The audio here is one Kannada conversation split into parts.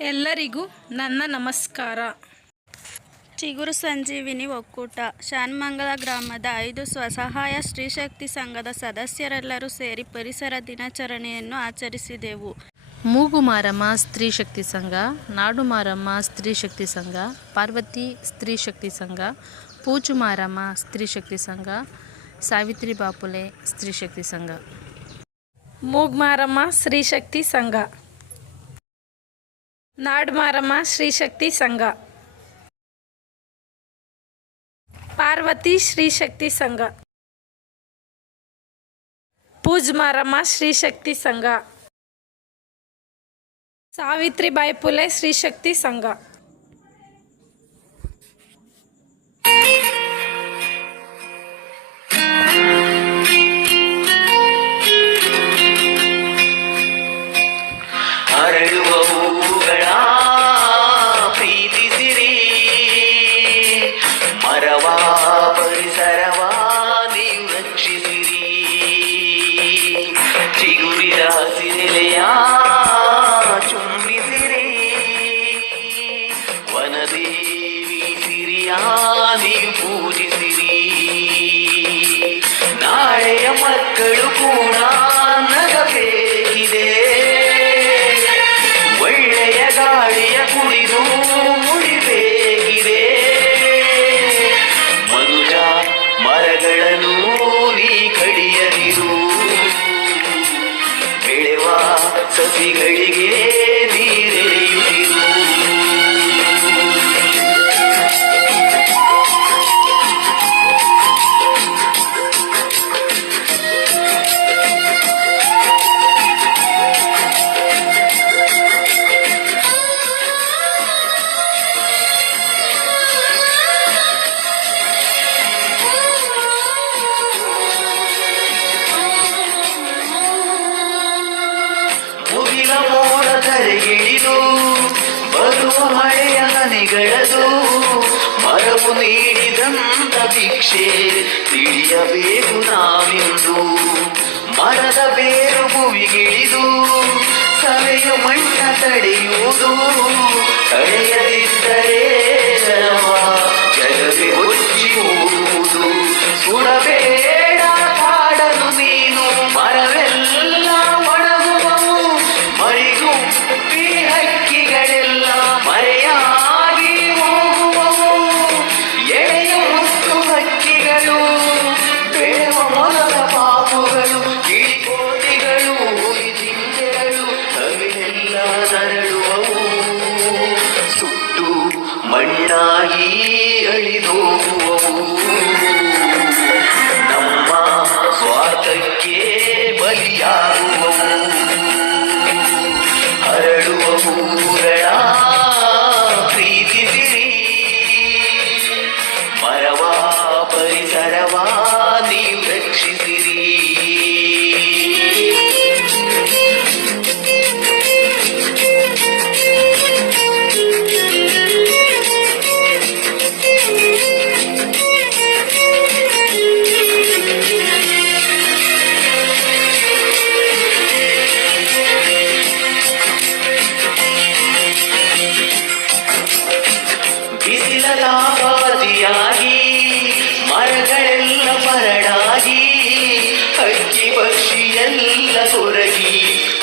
ಎಲ್ಲರಿಗೂ ನನ್ನ ನಮಸ್ಕಾರ. ಚಿಗುರು ಸಂಜೀವಿನಿ ಒಕ್ಕೂಟ. ಶಾನ್ಮಂಗಲ ಗ್ರಾಮದ ಐದು ಸ್ವಸಹಾಯ ಸ್ತ್ರೀಶಕ್ತಿ ಸಂಘದ ಸದಸ್ಯರೆಲ್ಲರೂ ಸೇರಿ ಪರಿಸರ ದಿನಾಚರಣೆಯನ್ನು ಆಚರಿಸಿದೆವು. ಮೂಗು ಮಾರಮ್ಮ ಸ್ತ್ರೀ ಶಕ್ತಿ ಸಂಘ ನಾಡು ಮಾರಮ್ಮ ಸ್ತ್ರೀ ಶಕ್ತಿ ಸಂಘ ಪಾರ್ವತಿ ಸ್ತ್ರೀ ಶಕ್ತಿ ಸಂಘ ಪೂಜು ಮಾರಮ್ಮ ಸ್ತ್ರೀ ಶಕ್ತಿ ಸಂಘ ಸಾವಿತ್ರಿ ಬಾಪುಲೆ ಸ್ತ್ರೀ ಶಕ್ತಿ ಸಂಘ. ಮೂಗ್ಮಾರಮ್ಮ ಸ್ತ್ರೀಶಕ್ತಿ ಸಂಘ. ನಾಡ್ಮಾರಮ್ಮ ಶ್ರೀಶಕ್ತಿ ಸಂಘ. ಪಾರ್ವತಿ ಶ್ರೀಶಕ್ತಿ ಸಂಘ. ಪೂಜ್ಮಾರಮ್ಮ ಶ್ರೀಶಕ್ತಿ ಸಂಘ. ಸಾವಿತ್ರಿಬಾಯಿ ಪುಲೆ ಶ್ರೀಶಕ್ತಿ ಸಂಘ. ಸಿರಿಯ ನೀವು ಪೂಜಿಸಿರಿ. ನಾಳೆಯ ಮಕ್ಕಳು ಕೂಡ ನಗಬೇಕಿದೆ. ಒಳ್ಳೆಯ ಗಾಳಿಯ ಕುಡಿದು ಮುಡಿಬೇಕಿದೆ. ಮನುಜ ಮರಗಳನ್ನು ನೀ ಕಡಿಯದಿರು. ಬೆಳೆವ ಸಸಿಗಳಿಗೆ ಹನಿಗಳದು ಮರವು ನೀಡಿದಂತ ಭಿಕ್ಷೆ ತಿಳಿಯಬೇಕು ನಾವಿಂದು ಮರದ ಬೇರು ಭುವಿಗಿಳಿದು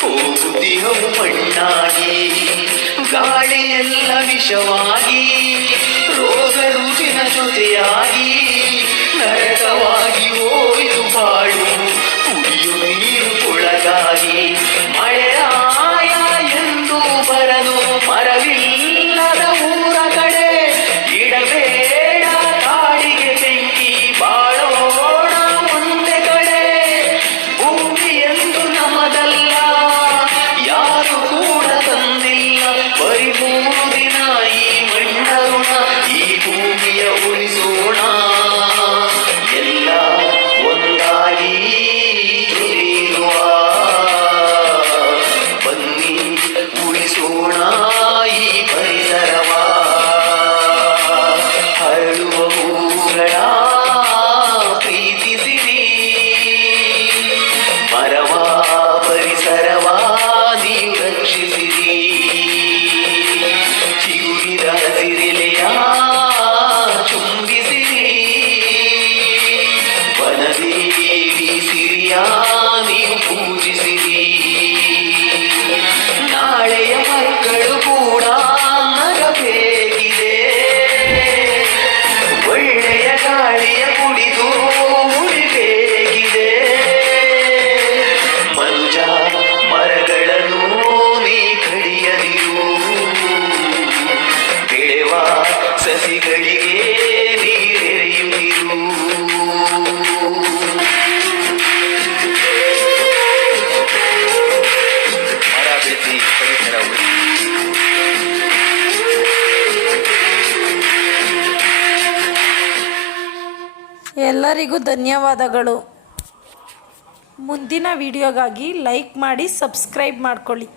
ಹೋಗುತ್ತಿಹವು ಮಣ್ಣಾಗಿ ಗಾಳಿಯೆಲ್ಲ ವಿಷವಾಗಿ ರೋಗ ರುಚಿನ ಜೊತೆಯಾಗಿ ನರಕವಾಗಿ ಎಲ್ಲರಿಗೂ ಧನ್ಯವಾದಗಳು. ಮುಂದಿನ ವಿಡಿಯೋಗಾಗಿ ಲೈಕ್ ಮಾಡಿ ಸಬ್ಸ್ಕ್ರೈಬ್ ಮಾಡ್ಕೊಳ್ಳಿ.